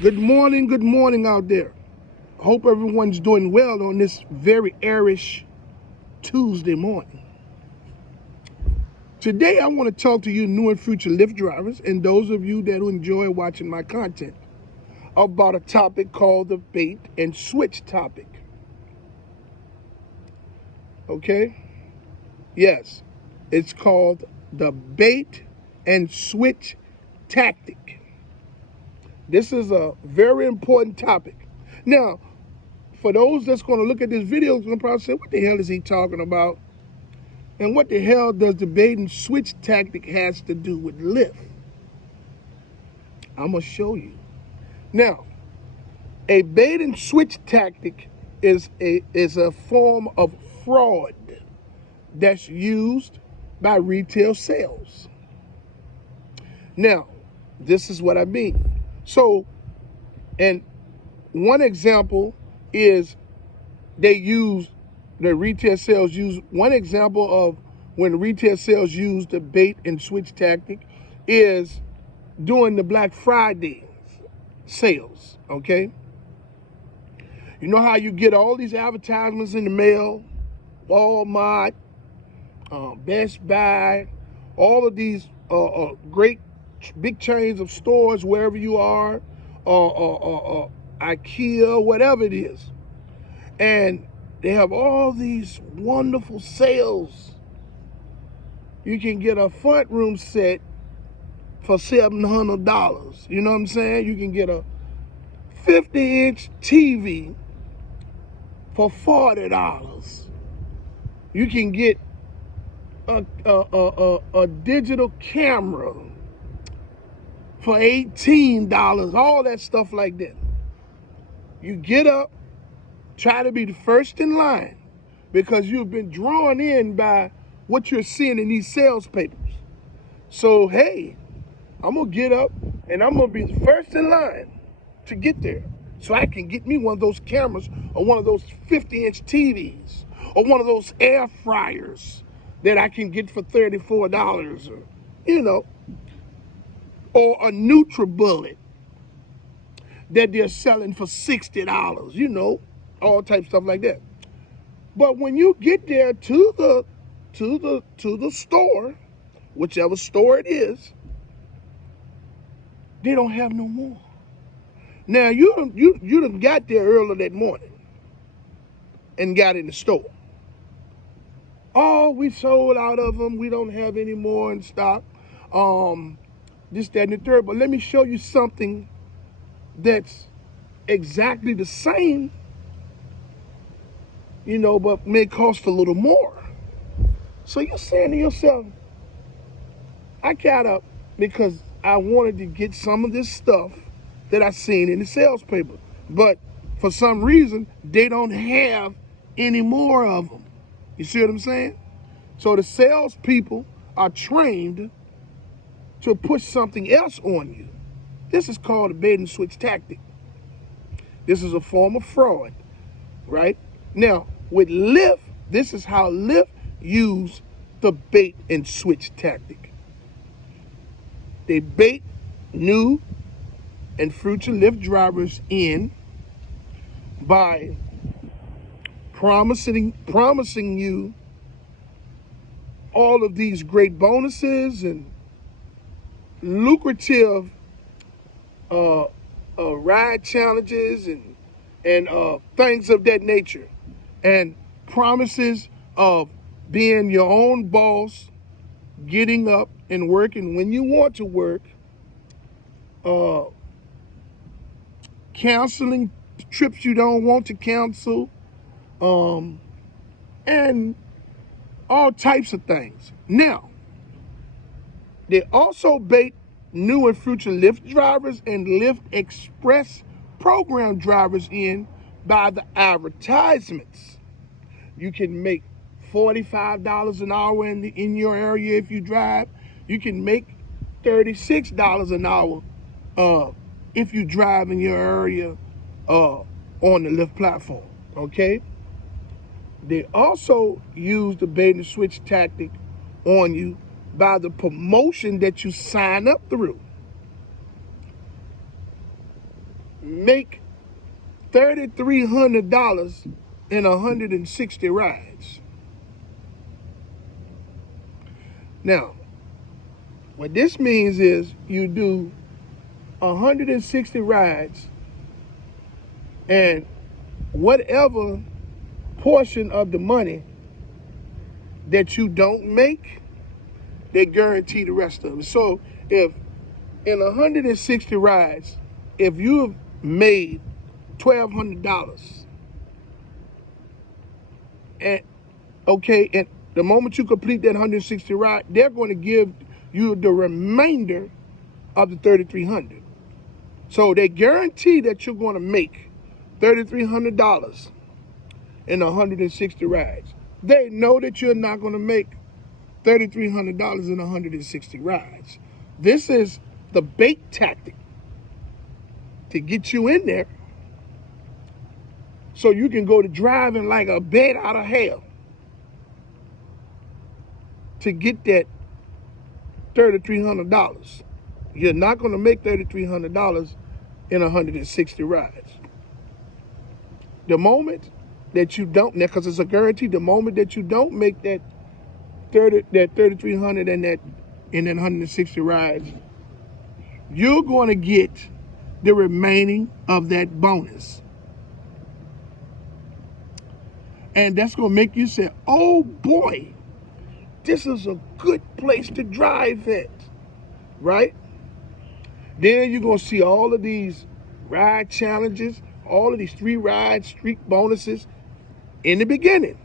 Good morning out there. Hope everyone's doing well on this very airish Tuesday morning. Today I want to talk to you new and future Lyft drivers and those of you that enjoy watching my content about a topic called the bait and switch topic. Okay? Yes, it's called the bait and switch tactic. This is a very important topic. Now, for those that's going to look at this video, it's going to probably say, what the hell is he talking about? And what the hell does the bait and switch tactic has to do with Lyft? I'm going to show you. Now, a bait and switch tactic is a form of fraud that's used by retail sales. Now, this is what I mean. So, and one example is the retail sales use, one example of when retail sales use the bait and switch tactic is during the Black Friday sales, okay? You know how you get all these advertisements in the mail, Walmart, Best Buy, all of these great big chains of stores, wherever you are, IKEA, whatever it is. And they have all these wonderful sales. You can get a front room set for $700. You know what I'm saying? You can get a 50-inch TV for $40. You can get a digital camera for $18, all that stuff like that. You get up, try to be the first in line because you've been drawn in by what you're seeing in these sales papers. So, hey, I'm going to get up and I'm going to be the first in line to get there so I can get me one of those cameras or one of those 50-inch TVs or one of those air fryers that I can get for $34 or, or a NutriBullet that they're selling for $60, all type of stuff like that. But when you get there to the store, whichever store it is, they don't have no more. Now you done got there early that morning and got in the store. Oh, we sold out of them. We don't have any more in stock. This, that, and the third. But let me show you something that's exactly the same, but may cost a little more. So you're saying to yourself, I got up because I wanted to get some of this stuff that I seen in the sales paper. But for some reason, they don't have any more of them. You see what I'm saying? So the salespeople are trained to push something else on you. This is called a bait and switch tactic. This is a form of fraud, right? Now, with Lyft, this is how Lyft use the bait and switch tactic. They bait new and future Lyft drivers in by promising you all of these great bonuses and lucrative ride challenges and things of that nature, and promises of being your own boss, getting up and working when you want to work, canceling trips you don't want to cancel, and all types of things. Now, they also bait new and future Lyft drivers and Lyft Express program drivers in by the advertisements. You can make $45 an hour in your area if you drive. You can make $36 an hour if you drive in your area on the Lyft platform, okay? They also use the bait and switch tactic on you by the promotion that you sign up through. make $3,300 in 160 rides. Now, what this means is you do 160 rides, and whatever portion of the money that you don't make, they guarantee the rest of it. So if in 160 rides, if you have made $1,200, and the moment you complete that 160 ride, they're going to give you the remainder of the 3,300. So they guarantee that you're going to make $3,300 in 160 rides. They know that you're not going to make $3,300 in 160 rides. This is the bait tactic to get you in there so you can go to driving like a bat out of hell to get that $3,300. You're not going to make $3,300 in 160 rides. The moment that you don't, because it's a guarantee, the moment that you don't make that 3,300 in that 160 rides, you're going to get the remaining of that bonus. And that's going to make you say, oh boy, this is a good place to drive at, right? Then you're going to see all of these ride challenges, all of these 3 ride streak bonuses in the beginning,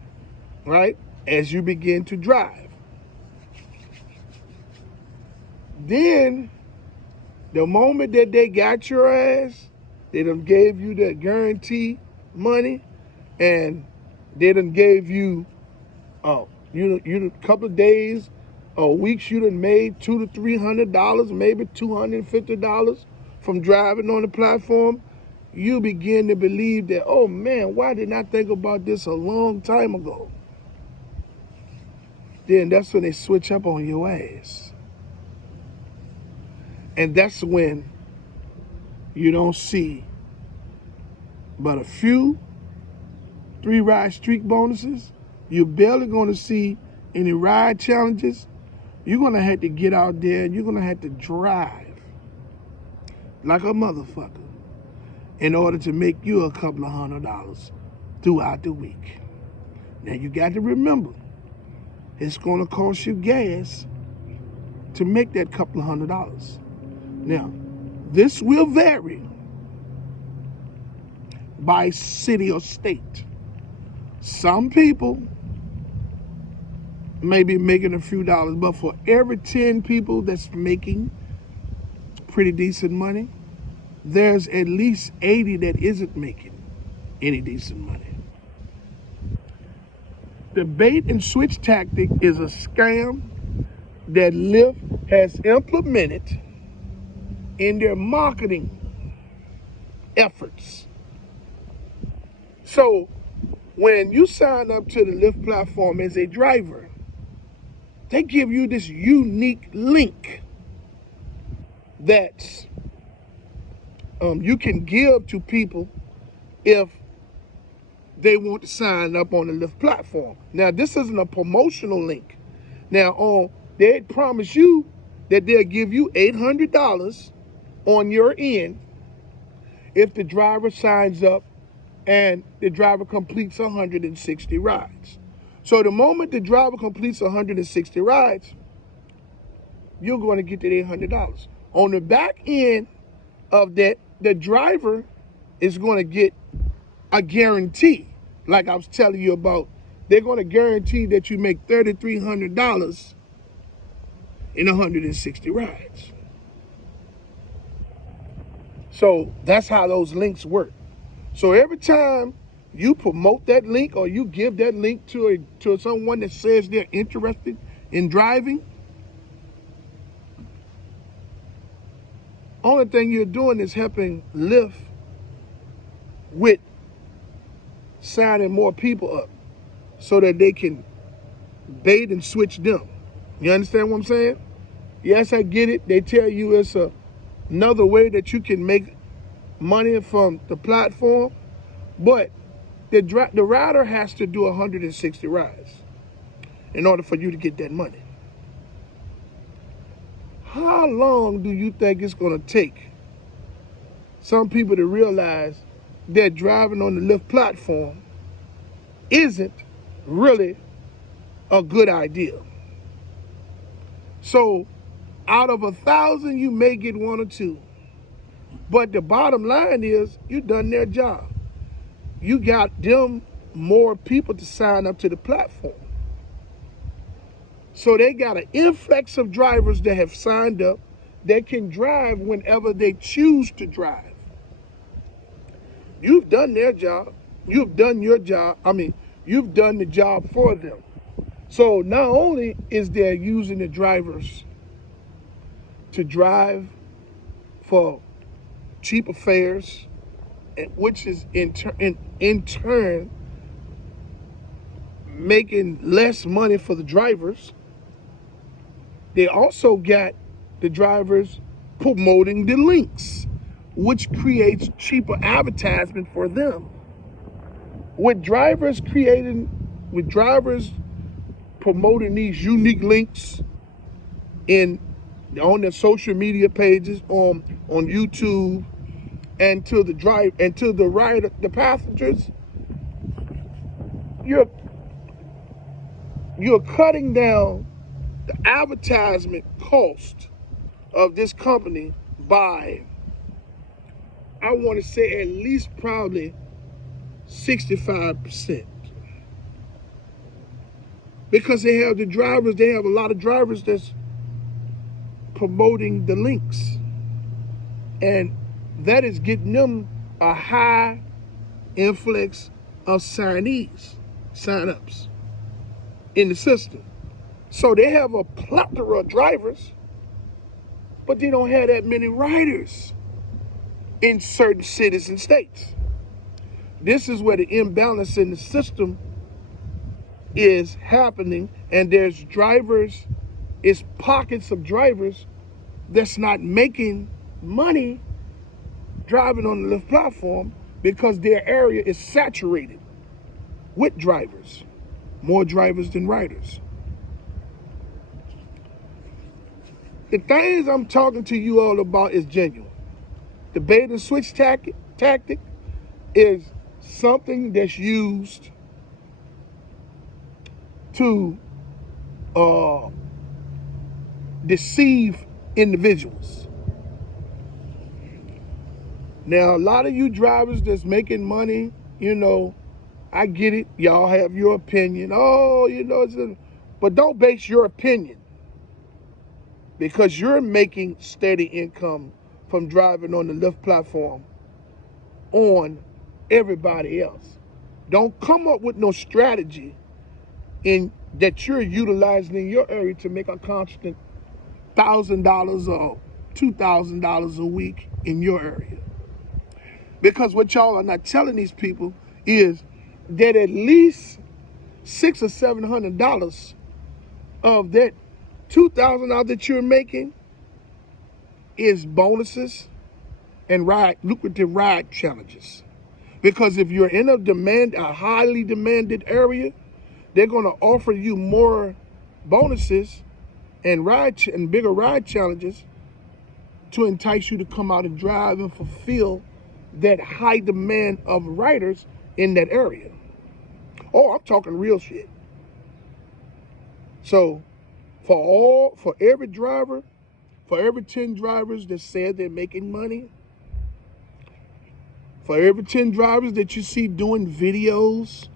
right? As you begin to drive. Then, the moment that they got your ass, they done gave you the guarantee money, and they done gave you, you a couple of days or weeks, you done made $200 to $300, maybe $250 from driving on the platform. You begin to believe that, oh man, why didn't I think about this a long time ago? Then that's when they switch up on your ass. And that's when you don't see but a few 3 ride streak bonuses. You're barely going to see any ride challenges. You're going to have to get out there and you're going to have to drive like a motherfucker in order to make you a couple of $100 throughout the week. Now you got to remember, it's going to cost you gas to make that couple of $100. Now, this will vary by city or state. Some people may be making a few dollars, but for every 10 people that's making pretty decent money, there's at least 80 that isn't making any decent money. The bait and switch tactic is a scam that Lyft has implemented in their marketing efforts. So when you sign up to the Lyft platform as a driver, they give you this unique link that you can give to people if they want to sign up on the Lyft platform. Now, this isn't a promotional link. Now, they promise you that they'll give you $800 on your end if the driver signs up and the driver completes 160 rides. So the moment the driver completes 160 rides, you're going to get that $800. On the back end of that, the driver is going to get a guarantee. Like I was telling you about, they're going to guarantee that you make $3,300 in 160 rides. So that's how those links work. So every time you promote that link or you give that link to someone that says they're interested in driving, only thing you're doing is helping Lyft with signing more people up so that they can bait and switch them. You understand what I'm saying? Yes, I get it. They tell you it's another way that you can make money from the platform, but the rider has to do 160 rides in order for you to get that money. How long do you think it's going to take some people to realize that driving on the Lyft platform isn't really a good idea? So out of 1,000, you may get 1 or 2. But the bottom line is, you done their job. You got them more people to sign up to the platform. So they got an influx of drivers that have signed up that can drive whenever they choose to drive. You've done their job. You've done your job. You've done the job for them. So not only is they're using the drivers to drive for cheaper fares, which is in turn making less money for the drivers, they also got the drivers promoting the links, which creates cheaper advertisement for them. With drivers promoting these unique links on their social media pages, on YouTube, and to the passengers, you're cutting down the advertisement cost of this company by, I want to say, at least probably 65%. Because they have a lot of drivers that's promoting the links. And that is getting them a high influx of sign-ups in the system. So they have a plethora of drivers, but they don't have that many riders in certain cities and states. This is where the imbalance in the system is happening, and there's pockets of drivers that's not making money driving on the Lyft platform because their area is saturated with drivers, more drivers than riders. The things I'm talking to you all about is genuine. The bait and switch tactic is something that's used to deceive individuals. Now, a lot of you drivers that's making money, I get it. Y'all have your opinion. But don't base your opinion, because you're making steady income from driving on the Lyft platform on everybody else. Don't come up with no strategy that you're utilizing in your area to make a constant $1,000 or $2,000 a week in your area. Because what y'all are not telling these people is that at least $600 or $700 of that $2,000 that you're making is bonuses and lucrative ride challenges. Because if you're in a highly demanded area, they're going to offer you more bonuses and bigger ride challenges to entice you to come out and drive and fulfill that high demand of riders in that area. Oh, I'm talking real shit. So for every driver, for every 10 drivers that said they're making money, for every 10 drivers that you see doing videos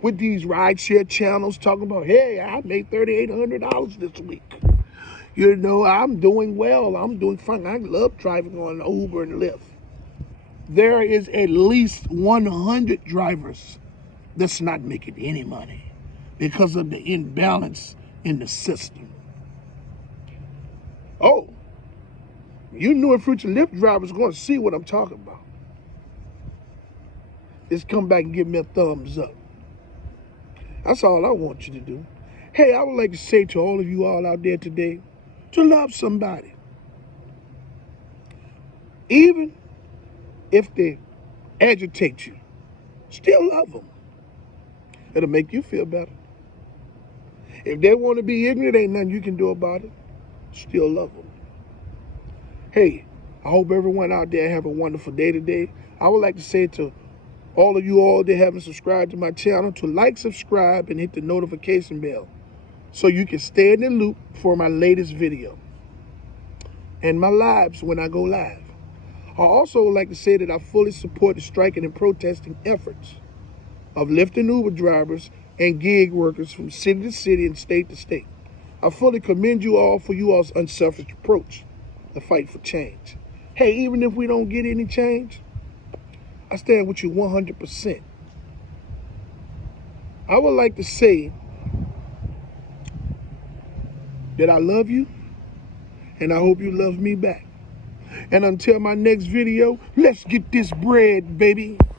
with these rideshare channels talking about, hey, I made $3,800 this week. I'm doing well. I'm doing fine. I love driving on Uber and Lyft. There is at least 100 drivers that's not making any money because of the imbalance in the system. Oh, you New and Future Lyft drivers are going to see what I'm talking about. Just come back and give me a thumbs up. That's all I want you to do. Hey, I would like to say to all of you all out there today, to love somebody. Even if they agitate you, still love them. It'll make you feel better. If they want to be ignorant, ain't nothing you can do about it. Still love them. Hey, I hope everyone out there have a wonderful day today. I would like to say to all of you all that haven't subscribed to my channel to like, subscribe, and hit the notification bell so you can stay in the loop for my latest video and my lives when I go live. I also would like to say that I fully support the striking and protesting efforts of Lyft and Uber drivers and gig workers from city to city and state to state. I fully commend you all for you all's unselfish approach to fight for change. Hey, even if we don't get any change, I stand with you 100%. I would like to say that I love you, and I hope you love me back. And until my next video, let's get this bread, baby.